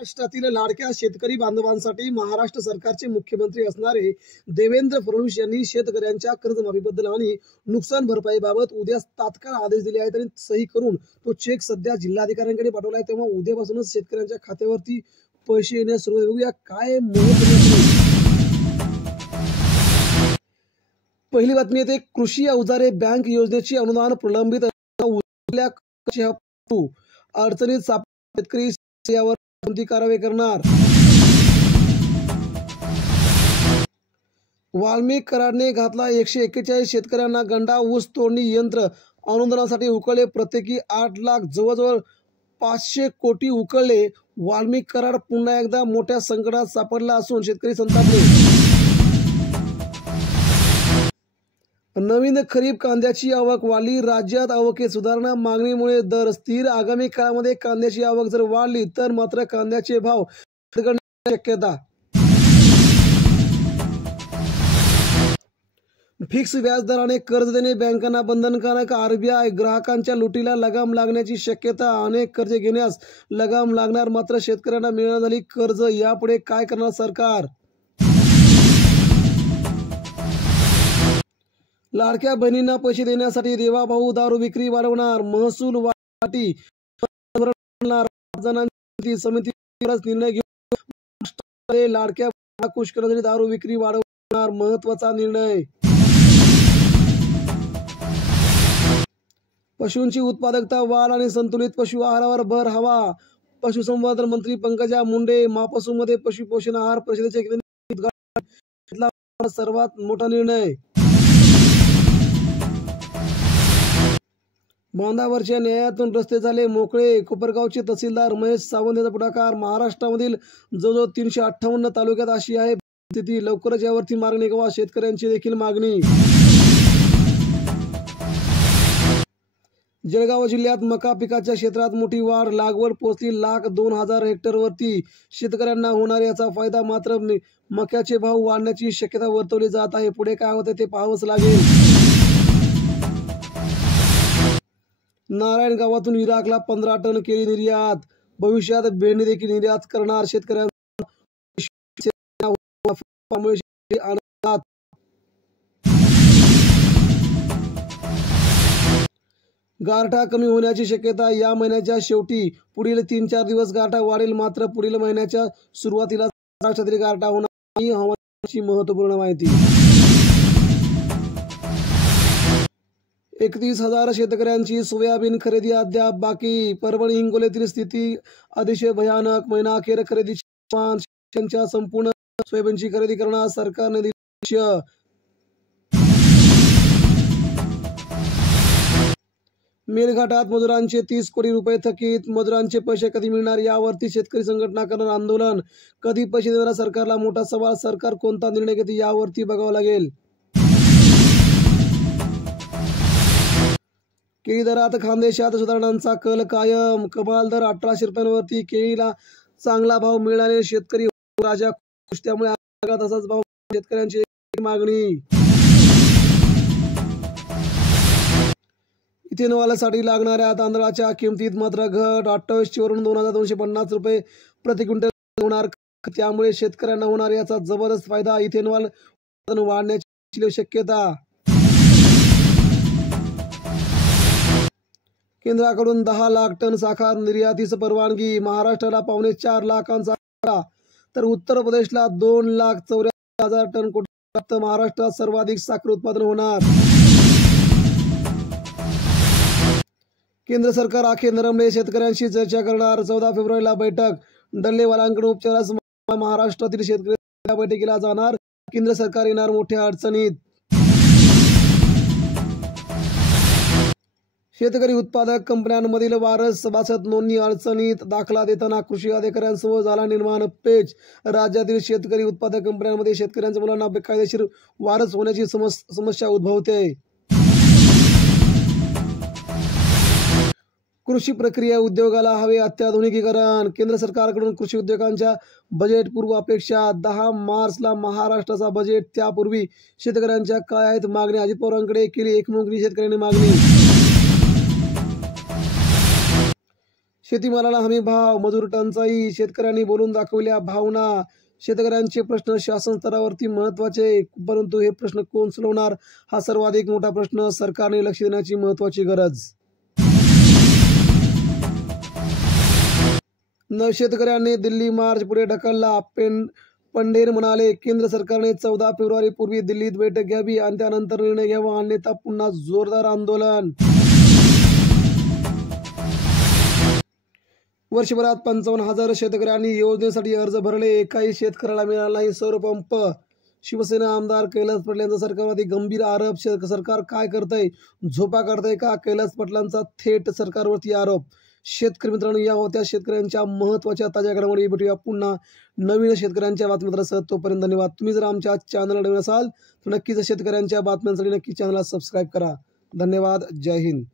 महाराष्ट्रातील लाडक्या शेतकरी बांधवांसाठी महाराष्ट्र सरकारचे मुख्यमंत्री असणारे देवेंद्र फडणवीस यांनी शेतकऱ्यांच्या कर्जमाफीबद्दल आणि नुकसान भरपाईबाबत उद्या तात्काळ आदेश दिले आहेत आणि सही करून तो चेक सध्या जिल्हाधिकाऱ्यांकडे पाठवला आहे। तेव्हा उद्यापासूनच शेतकऱ्यांच्या खात्यावरती पैसे येण्यास सुरुवात होईल। काय पहिली बातमी येते, कृषी अवजारे बँक योजनेची अनुदान प्रलंबित अडचणीत शेतकरी यावर कोणती कारवाई करणार? वाल्मिक कराडने घातला 141 शेतकऱ्यांना गंडा। ऊस तोडणी यंत्र अनुदानासाठी उकळले प्रत्येकी 8 लाख, जवळजवळ 500 कोटी उकळले। वाल्मिक कराड पुन्हा एकदा मोठ्या संकटात सापडला असून शेतकरी संतापले। नवीन खरीप कांद्याची आवक वाढली, राज्यात आवकेत सुधारणा, मागणीमुळे दर स्थिर। आगामी काळामध्ये कांद्याची आवक जर वाढली तर मात्र कांद्याचे भाव घसरण्याची शक्यता। फिक्स व्याजदराने कर्ज देणे बँकांना बंधनकारक, आरबीआय ग्राहकांच्या लुटीला लगाम लागण्याची शक्यता। अनेक कर्ज घेण्यास लगाम लागणार, मात्र शेतकऱ्यांना मिळणार झाली कर्ज। यापुढे काय करणार सरकार? लाडक्या बहिणींना पैसे देण्यासाठी देवा भाऊ दारू विक्री वाढवणार, महसूल वाटी जणांची समिती निर्णय घेऊन लाडक्या खुश करण्यासाठी दारू विक्री वाढवणार, महत्वाचा निर्णय। पशूंची उत्पादकता वाढ आणि संतुलित पशु आहारावर भर हवा। पशुसंवर्धन मंत्री पंकजा मुंडे मापसूमध्ये पशुपोषण आहार परिषदेचे सर्वात मोठा निर्णय। बांधावरच्या न्यायातून रस्ते झाले मोकळे, कोपरगावचे तहसीलदार महेश सावंत यांचा पुढाकार। महाराष्ट्रामधील जवळजवळ 358 तालुक्यात अशी आहे स्थिती, लवकरच यावरती मार्ग निघावा, शेतकऱ्यांची देखील मागणी। जळगाव जिल्ह्यात मका पिकाच्या क्षेत्रात मोठी वाढ, लागवड पोहोचली 1,02,000 हेक्टरवरती। शेतकऱ्यांना होणार याचा फायदा, मात्र मक्याचे भाव वाढण्याची शक्यता वर्तवली जात आहे। पुढे काय होते ते पाहावंच लागेल। नारायण गावातून इराकला 15 टन केळी निर्यात, भविष्यात भेंडी देखील निर्यात करणार शेतकऱ्यांना। गारठा कमी होण्याची शक्यता, या महिन्याच्या शेवटी पुढील 3-4 दिवस गारठा वाढेल, मात्र पुढील महिन्याच्या सुरुवातीला महाराष्ट्रातील गारठा होणार ही हवामानाची महत्वपूर्ण माहिती। 31,000 शेतकऱ्यांची सोयाबीन खरेदी अद्याप बाकी, परभणी हिंगोलीतील स्थिती अतिशय भयानक। महिना अखेर खरेदीच्या संपूर्ण सोयाबीनची खरेदी करणार सरकारने दिले। मेळघाटात मजुरांचे 30 कोटी रुपये थकीत, मजुरांचे पैसे कधी मिळणार यावरती शेतकरी संघटना करणार आंदोलन। कधी पैसे देणार सरकारला मोठा सवाल, सरकार कोणता निर्णय घेते यावरती बघावं लागेल। केळी दरात खानदेशात सुधारणांचा कल कायम, कमाल दर 1800 रुपयांवरती केळीला चांगला भाव मिळाले, शेतकरी राजा खुश, त्यामुळे तसाच भाव शेतकऱ्यांची मागणी। इथेनॉलसाठी लागणाऱ्या तांदळाच्या किमतीत मात्र घट, 2800 वरून 2250 रुपये प्रति क्विंटल होणार, त्यामुळे शेतकऱ्यांना होणार याचा जबरदस्त फायदा, इथेनॉल उत्पादन वाढण्याची शक्यता। केंद्राकडून 10 लाख टन साखर निर्यातीस परवानगी, महाराष्ट्राला 4.25 लाखांचा आकडा तर उत्तर प्रदेशला 2,84,000 टन कोटी, महाराष्ट्रात सर्वाधिक साखर उत्पादन होणार। केंद्र सरकार अखेर नरमले, शेतकऱ्यांशी चर्चा करणार, 14 फेब्रुवारीला बैठक, डल्लेवालांकडून उपचारास महाराष्ट्रातील शेतकरी बैठकीला जाणार, केंद्र सरकार येणार मोठ्या अडचणीत। शेतकरी उत्पादक कंपन्यांमधील वारस सभासद नोंदणी अडचणीत, दाखला देताना कृषी अधिकाऱ्यांसमोर झाला निर्माण पेच। राज्यातील शेतकरी उत्पादक कंपन्यांमध्ये शेतकऱ्यांच्या मुलांना बेकायदेशीर वारस होण्याची समस्या उद्भवते। कृषी प्रक्रिया उद्योगाला हवे अत्याधुनिकीकरण, केंद्र सरकारकडून कृषी उद्योगांच्या बजेट पूर्व अपेक्षा, 10 मार्चला महाराष्ट्राचा बजेट, त्यापूर्वी शेतकऱ्यांच्या काय आहेत मागण्या, अजित पवारांकडे केली एकमुखी शेतकऱ्यांनी मागणी। शेतीमालाला हमी भाव, मजूर टंचाई, शेतकऱ्यांनी बोलून दाखवल्या भावना, शेतकऱ्यांचे प्रश्न शासन स्तरावरती महत्वाचे, परंतु हे प्रश्न कोण सोडवणार हा सर्वाधिक मोठा प्रश्न. सरकारने लक्ष देण्याची महत्वाची गरज. शेतकऱ्यांनी दिल्ली मार्च पुढे ढकलला. पंढेर म्हणाले, केंद्र सरकारने 14 फेब्रुवारी पूर्वी दिल्लीत बैठक घ्यावी आणि त्यानंतर निर्णय घ्यावा, अन्यथा पुन्हा जोरदार आंदोलन. वर्षभरात 55,000 शेतकऱ्यांनी योजनेसाठी अर्ज भरले, एकाही शेतकऱ्याला मिळाला नाही सौर पंप. शिवसेना आमदार कैलास पाटील यांचा सरकारवरती गंभीर आरोप. सरकार काय करतंय? झोपा काढतंय का? कैलास पाटलांचा थेट सरकारवरती आरोप. शेतकरी मित्रांनो, या होत्या शेतकऱ्यांच्या महत्त्वाच्या ताज्या घडामोडी. भेटूया पुन्हा नवीन शेतकऱ्यांच्या बातम्यांसह. तोपर्यंत धन्यवाद. तुम्ही जर आमच्या चॅनलला नवीन असाल तर नक्कीच शेतकऱ्यांच्या बातम्यांसाठी नक्की चॅनलला सबस्क्राईब करा. धन्यवाद. जय हिंद.